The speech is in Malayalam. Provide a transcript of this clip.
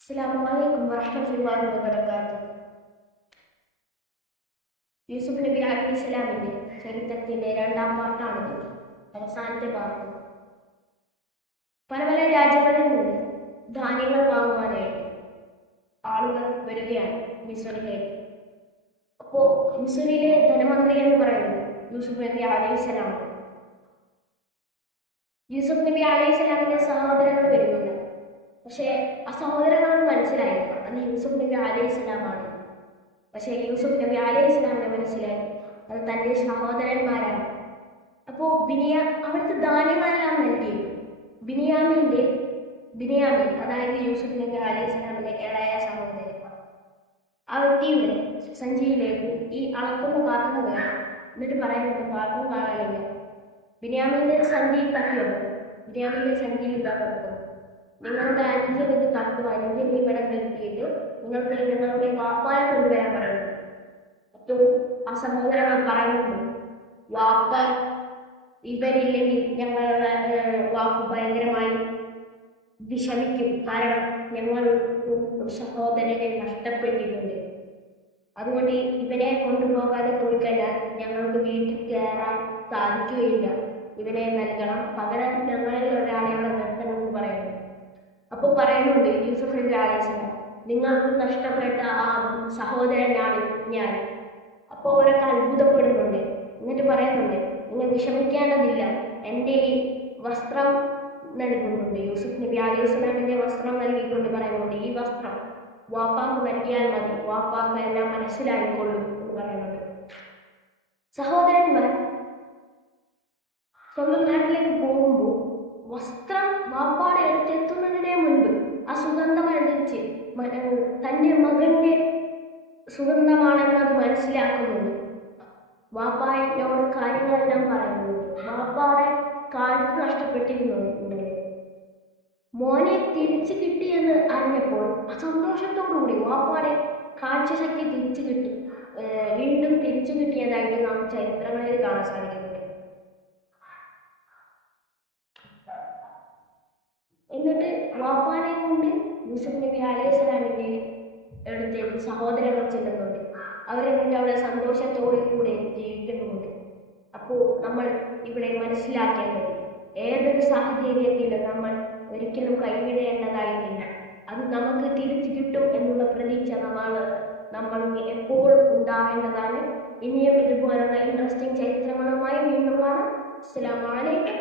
അസ്സലാമു വറഹ്മത്തുള്ളാഹി വബറകാതുഹു. യൂസുഫ് നബി അലൈഹിസ്സലാമിന്റെ ചരിത്രത്തിന്റെ രണ്ടാം പാർട്ടാണിത്, അവസാനത്തെ പാർട്ട്. പല പല രാജ്യങ്ങളിൽ നിന്ന് ധാന്യങ്ങൾ വാങ്ങുവാനായിട്ട് ആളുകൾ വരികയാണ് മിസ്രിലേക്ക്. അപ്പോൾ മിസ്രിലെ ധനമന്ത്രി എന്ന് പറയുന്നത് യൂസുഫ് നബി അലൈഹിസ്സലാം. യൂസുഫ് നബി അലൈഹിസ്സലാമിന്റെ സഹോദരങ്ങൾ വരുന്നുണ്ട്. പക്ഷേ ആ സഹോദരങ്ങളൊന്നും മനസ്സിലായില്ല അത് യൂസുഫ് നബി അലൈഹിസ്സലാമാണ്. പക്ഷേ യൂസുഫ് നബി അലൈഹിസ്സലാമിനെ മനസ്സിലായി അത് തൻ്റെ സഹോദരന്മാരാണ്. അപ്പോൾ അവർക്ക് ധാന്യങ്ങളെല്ലാം നൽകിയത് ബിനിയാമിൻ, അതായത് യൂസുഫ് നബി അലൈഹിസ്സലാമിന്റെ ഇളയ സഹോദരൻ, ആ വ്യക്തിയുടെ സഞ്ചിയിലേക്ക് ഈ അളക്കുന്ന പാത്രം വേണം. എന്നിട്ട് പറയുന്നത് പാത്രം കാണാനില്ല. ബിനിയാമിന്റെ സഞ്ചിയിൽ തട്ടിയുണ്ട്. ബിനിയാമിന്റെ സഞ്ചിയിൽ ഇതാക്കപ്പെട്ടു. നിങ്ങളുടെ അനുജൻ ഇത് കണ്ടു, അനുജൻ ഇവിടെ നിർത്തിയിട്ട് നിങ്ങൾക്ക് നിങ്ങളുടെ വാപ്പായെ കൊണ്ടുവരാൻ പറയുന്നു. ഏറ്റവും ആ സഹോദരങ്ങൾ പറയുന്നു, വാപ്പ ഇവരില്ലെങ്കിൽ ഞങ്ങളുടെ വാപ്പ് ഭയങ്കരമായി വിഷമിക്കും. കാരണം ഞങ്ങൾ ഒരു സഹോദരനെ നഷ്ടപ്പെട്ടിട്ടുണ്ട്. അതുകൊണ്ട് ഇവനെ കൊണ്ടുപോകാതെ പോയി കഴിഞ്ഞാൽ ഞങ്ങൾക്ക് വീട്ടിൽ കയറാൻ സാധിക്കുകയില്ല. ഇവനെ നൽകണം, പകരം ഞങ്ങളിൽ ഒരാളെ അവിടെ നിർത്തണം എന്ന് പറയുന്നു. അപ്പോൾ പറയുന്നുണ്ട് യൂസുഫ് നബി അലൈഹിസ്സലാം, നിങ്ങൾക്ക് നഷ്ടപ്പെട്ട ആ സഹോദരനാണ് ഞാൻ. അപ്പോൾ അവരൊക്കെ അത്ഭുതപ്പെടുന്നുണ്ട്. എന്നിട്ട് പറയുന്നുണ്ട്, നിങ്ങൾ വിഷമിക്കേണ്ടതില്ല, എൻ്റെ ഈ വസ്ത്രം നൽകുന്നുണ്ട്. യൂസുഫ് നബി അലൈഹിസ്സലാമിൻ്റെ വസ്ത്രം നൽകിക്കൊണ്ട് പറയുന്നുണ്ട്, ഈ വസ്ത്രം വാപ്പാക്ക് നൽകിയാൽ മതി, വാപ്പാക്ക് എല്ലാം മനസ്സിലായിക്കൊള്ളും എന്ന് പറയുന്നുണ്ട്. സഹോദരന്മാർ സ്വന്തം നാട്ടിലേക്ക് പോകുമ്പോൾ വസ്ത്രം വാപ്പാടെ അടുത്തെത്തുന്നതിനെ മുൻപ് ആ സുഗന്ധം അടിച്ച് തൻ്റെ മകൻ്റെ സുഗന്ധമാണെന്നത് മനസ്സിലാക്കുന്നുണ്ട്. വാപ്പായോട് കാര്യങ്ങളെല്ലാം പറയുന്നുണ്ട്. വാപ്പാടെ കാഴ്ച നഷ്ടപ്പെട്ടിരുന്നുണ്ട്. മോനെ തിരിച്ചു കിട്ടിയെന്ന് അറിഞ്ഞപ്പോൾ സന്തോഷത്തോടുകൂടി വാപ്പാടെ കാഴ്ചശക്തി വീണ്ടും തിരിച്ചു കിട്ടിയതായിട്ട് നാം ചരിത്രങ്ങളിൽ കാണാൻ സാധിക്കുന്നുണ്ട്. എന്നിട്ട് വാപ്പാനെ കൊണ്ട് യൂസുഫ് നബി അലൈഹിസ്സലാമിന്റെ അടുത്തേക്ക് സഹോദരങ്ങൾ ചെല്ലുന്നുണ്ട്. അവരെന്നിട്ട് അവിടെ സന്തോഷത്തോടു കൂടെ ജീവിക്കുന്നുണ്ട്. അപ്പോൾ നമ്മൾ ഇവിടെ മനസ്സിലാക്കേണ്ടത്, ഏതൊരു സാഹചര്യത്തിലും നമ്മൾ ഒരിക്കലും കൈവിടേണ്ടതായിട്ടില്ല. അത് നമുക്ക് തിരിച്ചു കിട്ടും എന്നുള്ള പ്രതീക്ഷ നമ്മൾക്ക് എപ്പോഴും ഉണ്ടാവേണ്ടതാണ്. ഇനിയും ഇതുപോലുള്ള ഇൻട്രസ്റ്റിംഗ് ചരിത്രങ്ങളുമായി വീണ്ടും കാണാം. അസ്സലാമു അലൈക്കും.